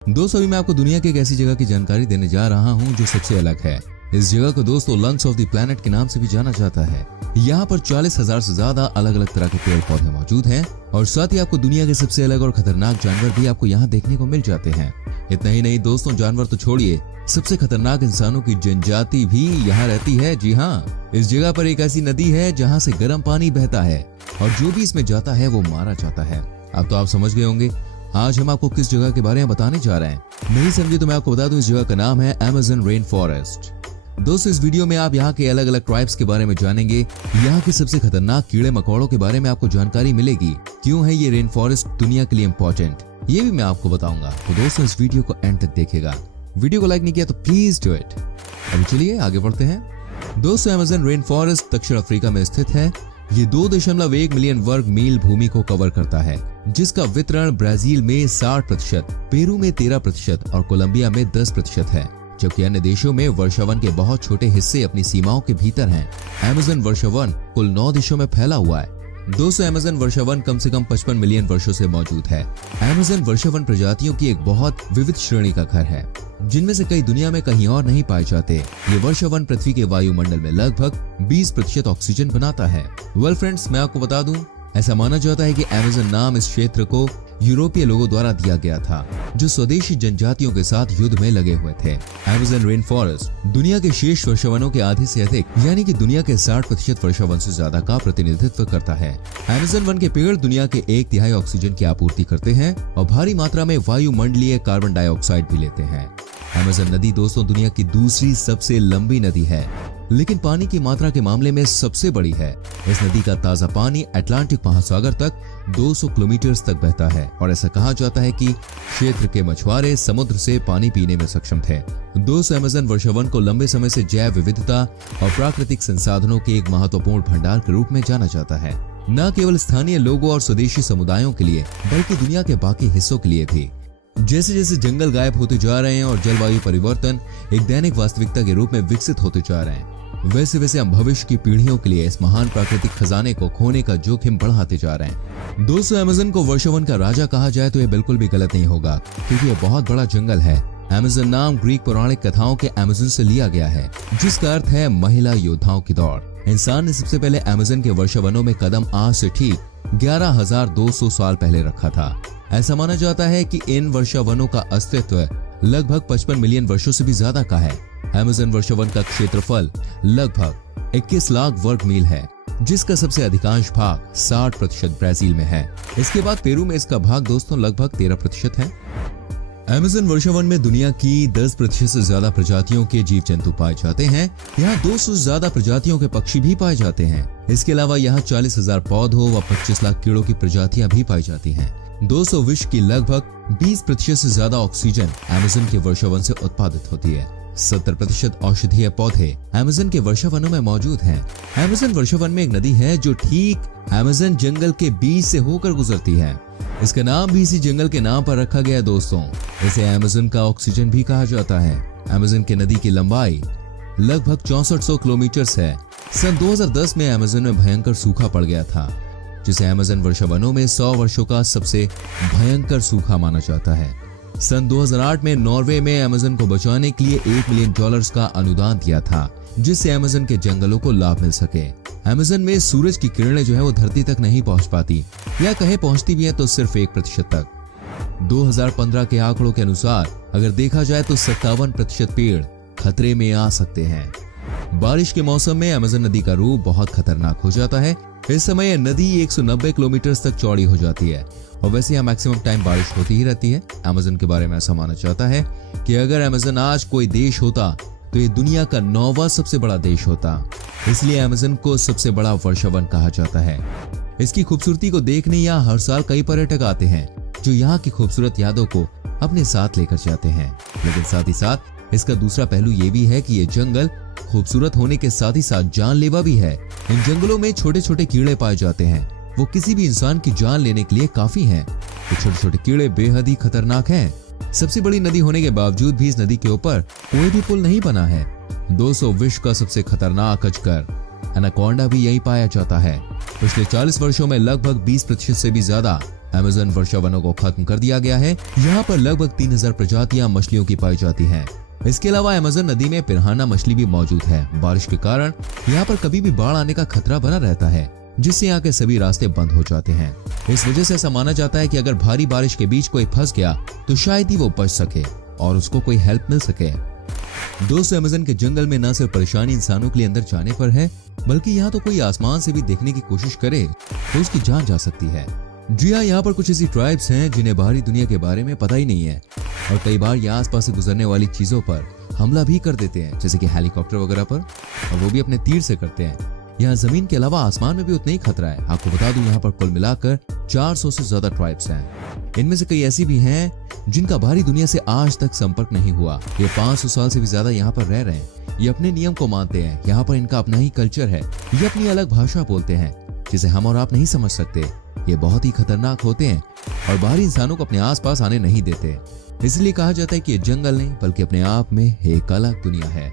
दोस्तों अभी मैं आपको दुनिया की एक ऐसी जगह की जानकारी देने जा रहा हूं जो सबसे अलग है। इस जगह को दोस्तों लंग्स ऑफ द प्लेनेट के नाम से भी जाना जाता है। यहाँ पर 40,000 से ज्यादा अलग अलग तरह के पेड़ पौधे मौजूद हैं और साथ ही आपको दुनिया के सबसे अलग और खतरनाक जानवर भी आपको यहाँ देखने को मिल जाते हैं। इतना ही नहीं दोस्तों, जानवर तो छोड़िए, सबसे खतरनाक इंसानों की जनजाति भी यहाँ रहती है। जी हाँ, इस जगह पर एक ऐसी नदी है जहाँ से गर्म पानी बहता है और जो भी इसमें जाता है वो मारा जाता है। अब तो आप समझ गए होंगे आज हम आपको किस जगह के बारे में बताने जा रहे हैं। नहीं समझे तो मैं आपको बता दूं, इस जगह का नाम है अमेज़न रेन फॉरेस्ट। दोस्तों इस वीडियो में आप यहाँ के अलग अलग ट्राइब्स के बारे में जानेंगे, यहाँ के सबसे खतरनाक कीड़े मकोड़ों के बारे में आपको जानकारी मिलेगी, क्यों है ये रेन फॉरेस्ट दुनिया के लिए इम्पोर्टेंट, ये भी मैं आपको बताऊंगा। तो दोस्तों इस वीडियो को एंड तक देखिएगा। वीडियो को लाइक नहीं किया तो प्लीज डू इट। अब चलिए आगे बढ़ते हैं। दोस्तों अमेज़न रेन फॉरेस्ट दक्षिण अफ्रीका में स्थित है। ये 2.1 मिलियन वर्ग मील भूमि को कवर करता है, जिसका वितरण ब्राजील में 60%, पेरू में 13% और कोलंबिया में 10% है, जबकि अन्य देशों में वर्षावन के बहुत छोटे हिस्से अपनी सीमाओं के भीतर हैं। अमेज़न वर्षावन कुल 9 देशों में फैला हुआ है। दोस्तों अमेज़न वर्षावन कम से कम 55 मिलियन वर्षों से मौजूद है। अमेज़न वर्षावन प्रजातियों की एक बहुत विविध श्रेणी का घर है, जिनमें से कई दुनिया में कहीं और नहीं पाए जाते। ये वर्षावन पृथ्वी के वायुमंडल में लगभग 20% ऑक्सीजन बनाता है। वेल फ्रेंड्स, मैं आपको बता दूं, ऐसा माना जाता है कि अमेज़न नाम इस क्षेत्र को यूरोपीय लोगों द्वारा दिया गया था, जो स्वदेशी जनजातियों के साथ युद्ध में लगे हुए थे। अमेज़न रेन फॉरेस्ट दुनिया के शेष वर्षावनों के आधे से अधिक यानी कि दुनिया के 60% वर्षावन से ज्यादा का प्रतिनिधित्व करता है। अमेज़न वन के पेड़ दुनिया के 1/3 ऑक्सीजन की आपूर्ति करते हैं और भारी मात्रा में वायुमंडलीय कार्बन डाइऑक्साइड भी लेते हैं। अमेज़न नदी दोस्तों दुनिया की दूसरी सबसे लंबी नदी है, लेकिन पानी की मात्रा के मामले में सबसे बड़ी है। इस नदी का ताजा पानी अटलांटिक महासागर तक 200 किलोमीटर तक बहता है और ऐसा कहा जाता है कि क्षेत्र के मछुआरे समुद्र से पानी पीने में सक्षम थे। दोस्तों अमेज़न वर्षावन को लंबे समय से जैव विविधता और प्राकृतिक संसाधनों के एक महत्वपूर्ण भंडार के रूप में जाना जाता है, न केवल स्थानीय लोगों और स्वदेशी समुदायों के लिए बल्कि दुनिया के बाकी हिस्सों के लिए भी। जैसे जैसे जंगल गायब होते जा रहे हैं और जलवायु परिवर्तन एक दैनिक वास्तविकता के रूप में विकसित होते जा रहे हैं, वैसे वैसे हम भविष्य की पीढ़ियों के लिए इस महान प्राकृतिक खजाने को खोने का जोखिम बढ़ाते जा रहे हैं। दोस्तों अमेज़न को वर्षावन का राजा कहा जाए तो यह बिल्कुल भी गलत नहीं होगा, क्योंकि यह बहुत बड़ा जंगल है। अमेज़न नाम ग्रीक पौराणिक कथाओं के अमेज़न से लिया गया है, जिसका अर्थ है महिला योद्धाओं की दौड़। इंसान ने सबसे पहले अमेज़न के वर्षावनों में कदम आज से ठीक 11,200 साल पहले रखा था। ऐसा माना जाता है कि इन वर्षावनों का अस्तित्व लगभग 55 मिलियन वर्षों से भी ज्यादा का है। अमेज़न वर्षावन का क्षेत्रफल लगभग 21 लाख वर्ग मील है, जिसका सबसे अधिकांश भाग 60% ब्राजील में है। इसके बाद पेरू में इसका भाग दोस्तों लगभग 13% है। अमेज़न वर्षावन में दुनिया की 10% से ज्यादा प्रजातियों के जीव जंतु पाए जाते हैं। यहाँ 200 से ज्यादा प्रजातियों के पक्षी भी पाए जाते हैं। इसके अलावा यहाँ 40,000 पौधों व 25 लाख कीड़ों की प्रजातियां भी पाई जाती हैं। 200 विश्व की लगभग 20% से ज्यादा ऑक्सीजन अमेज़न के वर्षावन से उत्पादित होती है। 70% औषधीय पौधे अमेज़न के वर्षावनों में मौजूद हैं। अमेज़न वर्षावन में एक नदी है जो ठीक अमेज़न जंगल के बीच से होकर गुजरती है। इसका नाम भी इसी जंगल के नाम पर रखा गया है। दोस्तों इसे अमेज़न का ऑक्सीजन भी कहा जाता है। अमेज़न की नदी की लंबाई लगभग 6400 किलोमीटर है। सन 2010 में अमेज़न में भयंकर सूखा पड़ गया था, जिसे अमेज़न वर्षावनों में 100 वर्षों का सबसे भयंकर सूखा माना जाता है। सन 2008 में नॉर्वे में अमेज़न को बचाने के लिए $1 मिलियन का अनुदान दिया था, जिससे अमेज़न के जंगलों को लाभ मिल सके। अमेज़न में सूरज की किरणें जो है वो धरती तक नहीं पहुंच पाती, या कहे पहुंचती भी है तो सिर्फ 1% तक। 2015 के आंकड़ों के अनुसार अगर देखा जाए तो 57% पेड़ खतरे में आ सकते हैं। बारिश के मौसम में अमेज़न नदी का रूप बहुत खतरनाक हो जाता है। इस समय यह नदी 190 किलोमीटर तक चौड़ी हो जाती है और वैसे यहाँ मैक्सिमम टाइम बारिश होती ही रहती है। अमेज़न के बारे में ऐसा माना जाता है कि अगर अमेज़न आज कोई देश होता तो ये दुनिया का 9वां सबसे बड़ा देश होता। इसलिए अमेज़न को सबसे बड़ा वर्षावन कहा जाता है। इसकी खूबसूरती को देखने यहाँ हर साल कई पर्यटक आते हैं, जो यहाँ की खूबसूरत यादों को अपने साथ लेकर जाते हैं। लेकिन साथ ही साथ इसका दूसरा पहलू ये भी है कि ये जंगल खूबसूरत होने के साथ ही साथ जानलेवा भी है। इन जंगलों में छोटे छोटे कीड़े पाए जाते हैं, वो किसी भी इंसान की जान लेने के लिए काफी हैं। ये छोटे छोटे कीड़े बेहद ही खतरनाक हैं। सबसे बड़ी नदी होने के बावजूद भी इस नदी के ऊपर कोई भी पुल नहीं बना है। 200 विश्व का सबसे खतरनाक अजगर एनाकोंडा भी यही पाया जाता है। पिछले 40 वर्षों में लगभग 20% से भी ज्यादा अमेज़न वर्षा वनों को खत्म कर दिया गया है। यहाँ पर लगभग 3000 प्रजातियां मछलियों की पाई जाती हैं। इसके अलावा अमेज़न नदी में पिरान्हा मछली भी मौजूद है। बारिश के कारण यहाँ पर कभी भी बाढ़ आने का खतरा बना रहता है, जिससे यहाँ के सभी रास्ते बंद हो जाते हैं। इस वजह से ऐसा माना जाता है कि अगर भारी बारिश के बीच कोई फंस गया तो शायद ही वो बच सके और उसको कोई हेल्प मिल सके। दोस्तों, अमेज़न के जंगल में न सिर्फ परेशानी इंसानों के लिए अंदर जाने पर है, बल्कि यहाँ तो कोई आसमान से भी देखने की कोशिश करे तो उसकी जान जा सकती है। जी हाँ, यहाँ पर कुछ ऐसी ट्राइब्स हैं जिन्हें बाहरी दुनिया के बारे में पता ही नहीं है और कई बार यहाँ आसपास से गुजरने वाली चीजों पर हमला भी कर देते हैं, जैसे कि हेलीकॉप्टर वगैरह पर, और वो भी अपने तीर से करते हैं। यहाँ जमीन के अलावा आसमान में भी उतना ही खतरा है। आपको बता दूं, यहाँ पर कुल मिलाकर 400 से ज्यादा ट्राइब्स हैं। इनमें से कई ऐसी भी हैं जिनका बाहरी दुनिया से आज तक संपर्क नहीं हुआ। ये 500 साल से भी ज्यादा यहाँ पर रह रहे हैं। ये अपने नियम को मानते हैं। यहाँ पर इनका अपना ही कल्चर है। ये अपनी अलग भाषा बोलते हैं जिसे हम और आप नहीं समझ सकते। ये बहुत ही खतरनाक होते हैं और बाहरी इंसानों को अपने आसपास आने नहीं देते। इसलिए कहा जाता है कि ये जंगल नहीं बल्कि अपने आप में एक अलग दुनिया है।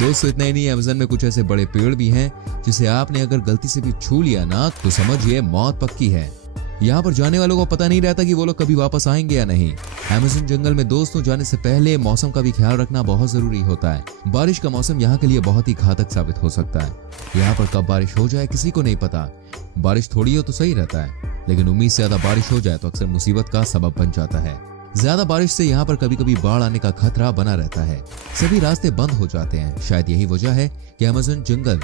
दोस्तों, इतना ही नहीं, अमेज़न में कुछ ऐसे बड़े पेड़ भी हैं जिसे आपने अगर गलती से भी छू लिया ना तो समझिए मौत पक्की है। यहाँ पर जाने वालों को पता नहीं रहता कि वो लोग कभी वापस आएंगे या नहीं। अमेज़न जंगल में दोस्तों जाने से पहले मौसम का भी ख्याल रखना बहुत जरूरी होता है। बारिश का मौसम यहाँ के लिए बहुत ही घातक साबित हो सकता है। यहाँ पर कब बारिश हो जाए किसी को नहीं पता। बारिश थोड़ी हो तो सही रहता है, लेकिन उम्मीद से ज्यादा बारिश हो जाए तो अक्सर मुसीबत का सबब बन जाता है। ज्यादा बारिश से यहाँ पर कभी कभी बाढ़ आने का खतरा बना रहता है। सभी रास्ते बंद हो जाते हैं। शायद यही वजह है कि अमेज़न जंगल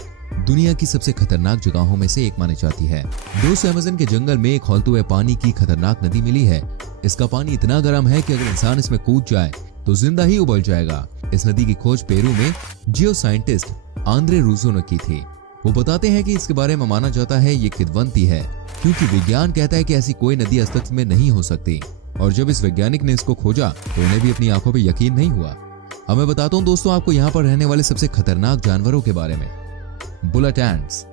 दुनिया की सबसे खतरनाक जगहों में से एक मानी जाती है। दोस्तों, अमेज़न के जंगल में एक खौलते हुए पानी की खतरनाक नदी मिली है। इसका पानी इतना गर्म है कि अगर इंसान इसमें कूद जाए तो जिंदा ही उबल जाएगा। इस नदी की खोज पेरू में जियो साइंटिस्ट आंद्रे रूसो ने की थी। वो बताते हैं कि इसके बारे में माना जाता है ये किंवदंती है, क्योंकि विज्ञान कहता है कि ऐसी कोई नदी अस्तित्व में नहीं हो सकती। और जब इस वैज्ञानिक ने इसको खोजा तो उन्हें भी अपनी आंखों पे यकीन नहीं हुआ। अब मैं बताता हूँ दोस्तों आपको यहाँ पर रहने वाले सबसे खतरनाक जानवरों के बारे में। Bullet ants.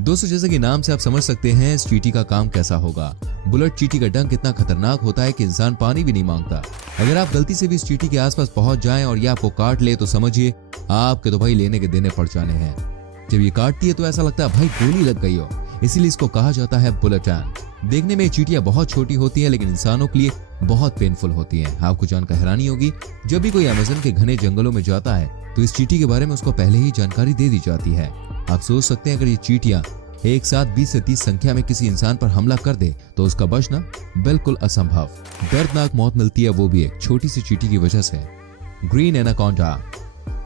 दोस्तों, जैसे कि नाम से आप समझ सकते हैं इस चींटी का काम कैसा होगा। बुलेट चींटी का डंक इतना खतरनाक होता है कि इंसान पानी भी नहीं मांगता। अगर आप गलती से भी इस चींटी के आसपास पहुंच जाएं और ये आपको काट ले तो समझिए आपके तो भाई लेने के देने पड़ जाने हैं। जब ये काटती है तो ऐसा लगता है भाई गोली लग गई हो। इसीलिए इसको कहा जाता है बुलेट एंट। देखने में चींटियां बहुत छोटी होती हैं, लेकिन इंसानों के लिए बहुत पेनफुल होती हैं। आपको जानकर हैरानी होगी, जब भी कोई अमेज़न के घने जंगलों में जाता है तो इस चींटी के बारे में उसको पहले ही जानकारी दे दी जाती है। आप सोच सकते हैं अगर ये चींटियां एक साथ 20 से 30 संख्या में किसी इंसान पर हमला कर दे तो उसका बचना बिल्कुल असंभव। दर्दनाक मौत मिलती है, वो भी एक छोटी सी चींटी की वजह से। Green anaconda.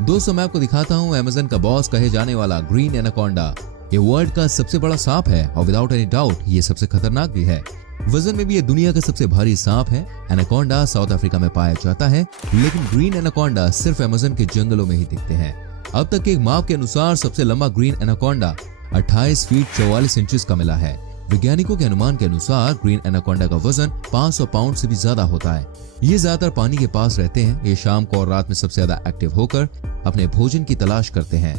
दोस्तों, मैं आपको दिखाता हूँ अमेज़न का बॉस कहे जाने वाला ग्रीन एनाकोंडा। ये वर्ल्ड का सबसे बड़ा सांप है और विदाउट एनी डाउट ये सबसे खतरनाक भी है। वजन में भी ये दुनिया का सबसे भारी सांप है। एनाकोंडा साउथ अफ्रीका में पाया जाता है, लेकिन ग्रीन एनाकोंडा सिर्फ अमेज़न के जंगलों में ही दिखते हैं। अब तक के एक माप के अनुसार सबसे लंबा ग्रीन एनाकोंडा 28 फीट 44 इंचेस का मिला है। वैज्ञानिकों के अनुमान के अनुसार ग्रीन एनाकोंडा का वजन 500 पाउंड से भी ज्यादा होता है। ये ज्यादातर पानी के पास रहते हैं। ये शाम को और रात में सबसे ज्यादा एक्टिव होकर अपने भोजन की तलाश करते हैं।